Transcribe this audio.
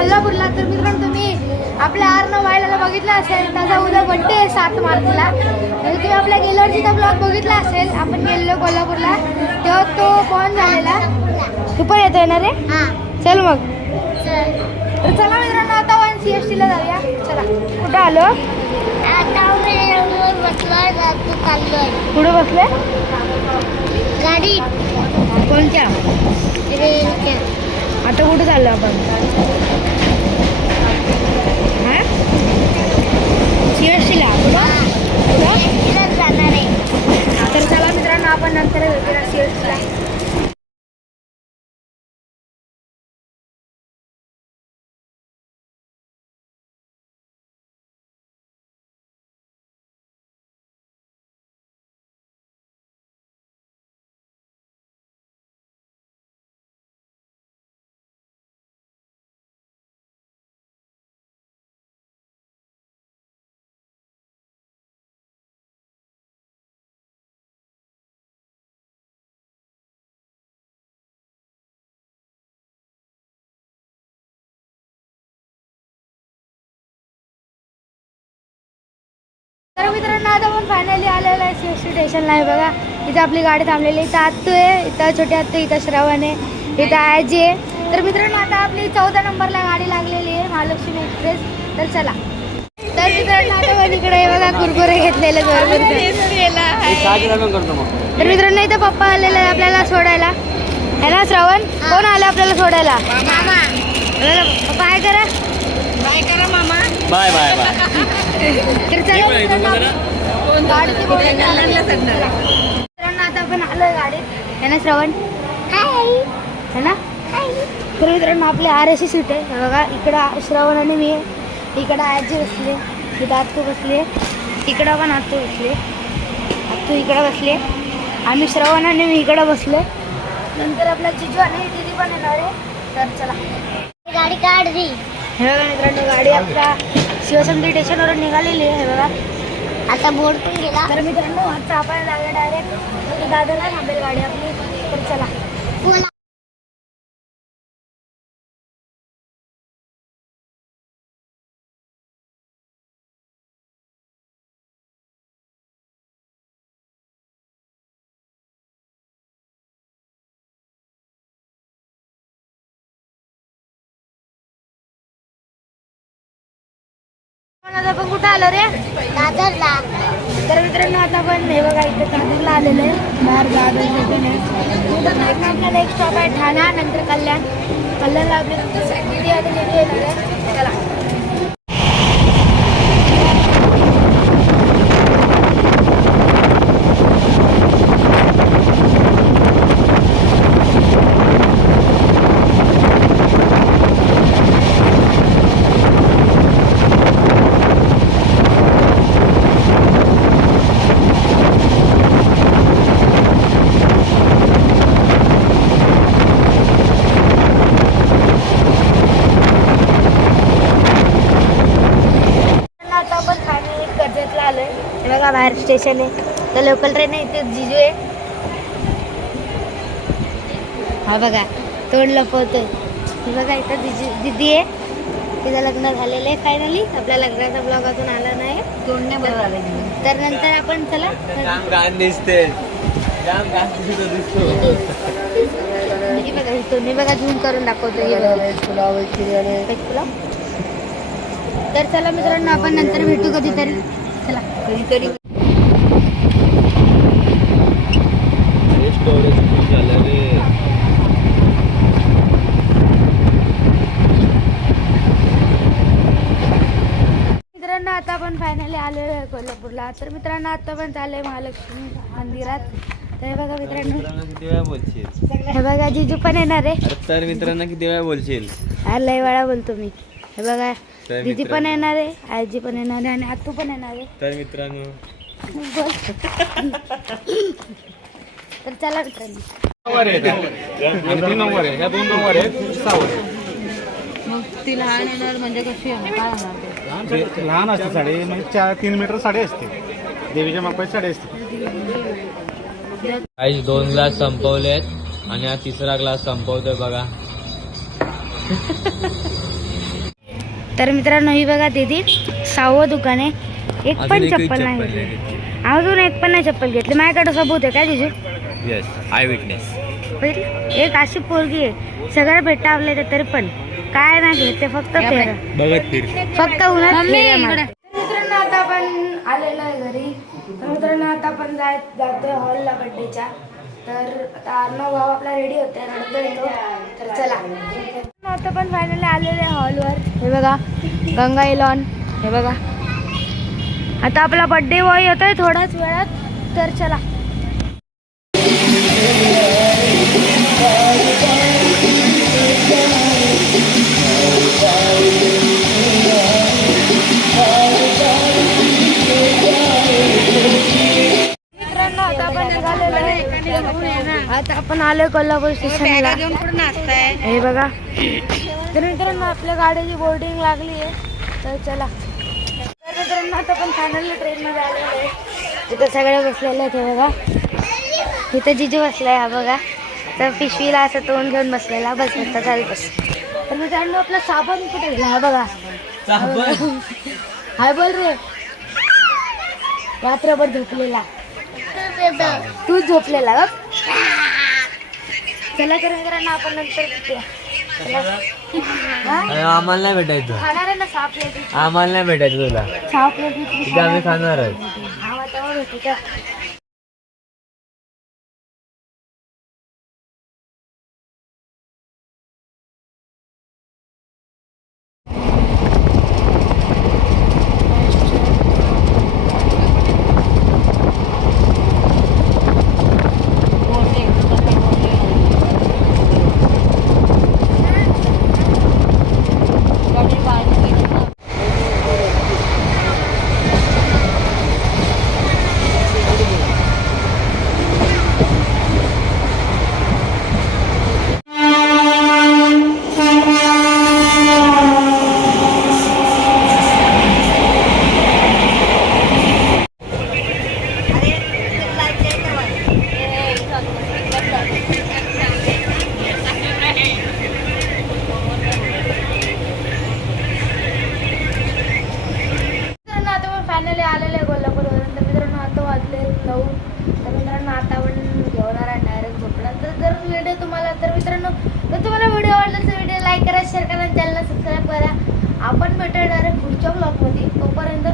कोल्हापूरला. तर मित्रांनो तुम्ही आपल्या आर्नव वायला बघितला असेल, त्याचा उद्या बड्डे आहे 7 मार्चला. तर तुम्ही आपल्या गेल्या वर्षीचा ब्लॉग बघितला असेल, आपण गेलेलो कोल्हापूरला, तेव्हा तो फोन झालेला. तू पण येतो येणार रे? चल मग. तर चला मित्रांनो आता 1 CST ला जाऊया. चला. कुठं आलो? कुठं बसले? गाडी कोणत्या? आता कुठं चाललो आपण? हा CST ला. कुठं जाणार आहे. तर चला मित्रांनो आपण नंतर भेटूया CST ला. तर मित्रांनो आता आपण फायनली आलेलो आहे CST स्टेशनला. आहे बघा, इथं आपली गाडी थांबलेली. इथं आत्तू आहे, इथं छोटी आत्तू, इथं श्रवण आहे, इथं आजी आहे. तर मित्रांनो आता आपली 14 नंबरला गाडी लागलेली आहे, महालक्ष्मी एक्सप्रेस. तर चला. तर मित्रांनो आता पण इकडे आहे बघा, कुरकुरे घेतलेले बरोबर. तर मित्रांनो इथं पप्पा आलेले आहे आपल्याला सोडायला, है ना श्रवण? कोण आलं आपल्याला सोडायला? बाय करा. बाय करा मामा. Bye bye bye. तर चला मित्रांनो आता आपण आलोय गाडीत, है ना श्रवण? है ना? तर मित्रांनो आपली RAC सीट आहे. हे बघा, इकडं श्रवण आणि मी आहे, इकडं आजी बसले, इथं आत्तू बसले, इकडं पण आत्तू बसले, आत्तू इकडं बसले, आम्ही श्रवण आणि मी इकडं बसले. नंतर आपला जिजू आणि दीदी पण येणार आहे. तर चला गाडी काढली. हे बघा मित्रांनो गाडी आपल्या शिवसंधी स्टेशनवरून निघालेली आहे. हे बघा आता बोर्ड पण गेला. तर मित्रांनो आता आपण लागलं डायरेक्ट दादाला थांबेल गाडी आपली. तर चला. आता आपण कुठं आलो रे? दादरला. तर मित्रांनो आता आपण हे बघा इथे दादरला आलेलो आहे. बाहेर दादर भेटून आहे. आपल्याला एक स्टॉप आहे ठाणा, नंतर कल्याणला आपली दीदी आणि दीदी येणार आहे. चला. बघा बाहेर स्टेशन आहे, तर लोकल ट्रेन आहे. इथे जिजू आहे. हा बघा तोंड लपवतोय. हे बघा इथं दीदी आहे, तिचं लग्न झालेलं आहे फायनली. आपल्या लग्नाचा ब्लॉग अजून आला नाही, तोंडने बरोबर आलं. तर नंतर आपण चला. मी बघा झूम करून दाखवतो. तर चला मित्रांनो आपण नंतर भेटू कधीतरी. चला कधीतरी. मित्रांनो आता आपण फायनली आलेलो आहे कोल्हापूरला. तर मित्रांनो आता पण चाललंय महालक्ष्मी मंदिरात. तर हे बघा मित्रांनो, किती वेळा बोलशील? हे बघा जिजू पण येणार आहे. तर मित्रांनो किती वेळा बोलशील? लय वेळा बोलतो मी. हे बघा दीदी पण येणार आहे, आजी पण येणार आहे आणि आत्तू पण येणार आहे. तर मित्रांनो तर चला मित्रांनो. मग ती लहान येणार म्हणजे कशी आहे? काय होणार ते? लहान असते साडी, म्हणजे 3 मीटर साडी असते, देवीच्या मापाची साडी असते. काही 2 ग्लास संपवलेत आणि हा 3रा ग्लास संपवतोय बघा. तर मित्रांनो ही बघा दीदी 6वं दुकान आहे. एक पण चप्पल नाही घेतली. अजून एक पण नाही चप्पल घेतली. माझ्याकडे सबूत आहे काय जिजू? Yes, I witness. एक अशी पोरगी आहे सगळं भेटतं आपल्या इथे तरी पण काय नाही घेते फक्त फेर बघत फिर. फक्त उन्हात फेऱ्या मारते. मित्रांनो आता आपण आलेलो आहे घरी. तर मित्रांनो आता आपण जातोय हॉलला बड्डेच्या. तर आता अर्णव भाऊ आपला रेडी होते रडतोय तो. तर चला आता पण फायनली आलेले हॉलवर. हे बघा गंगा इलॉन. हे बघा आता आपला बड्डे बॉय येतोय थोड्याच वेळात. तर चला आता आपण आलोय कोल्हापूर स्टेशनला. हे बघा तर मित्रांनो आपल्या गाडीची बोर्डिंग लागली आहे. तर चला तर मित्रांनो आता आपण फायनली ट्रेनमध्ये आलेलो आहे. इथं सगळे बसलेले आहेत. हे बघा इथं जिजू बसलाय. हा बघा तर पिशवीला असं तोंड घेऊन बसलेला. बस बसता चालू बस. तर मित्रांनो आपला साबण कुठे गेला? हा बघा हाय बोल रे. रात्रभर झोपलेला. तू झोपलेला बघ. चला तर मित्रांनो आपण नंतर भेटूया. आम्हाला नाही भेटायचं. खाणार आहे ना सहा प्लेट? आम्हाला नाही भेटायचं तुला. सहा प्लेट तिथे आम्ही खाणार आहे. हा तेव्हा भेटू का? फायनली आलेले आहे कोल्हापूरवरून. तर मित्रांनो आता वाजले 9. तर मित्रांनो आता आपण घेणार आहे डायरेक्ट झोपला. तर जर व्हिडिओ तुम्हाला तर मित्रांनो जर तुम्हाला व्हिडिओ आवडला तर व्हिडिओ लाईक करा, शेअर करा, चॅनलला सबस्क्राईब करा. आपण भेटूया डायरेक्ट पुढच्या ब्लॉगमध्ये. तोपर्यंत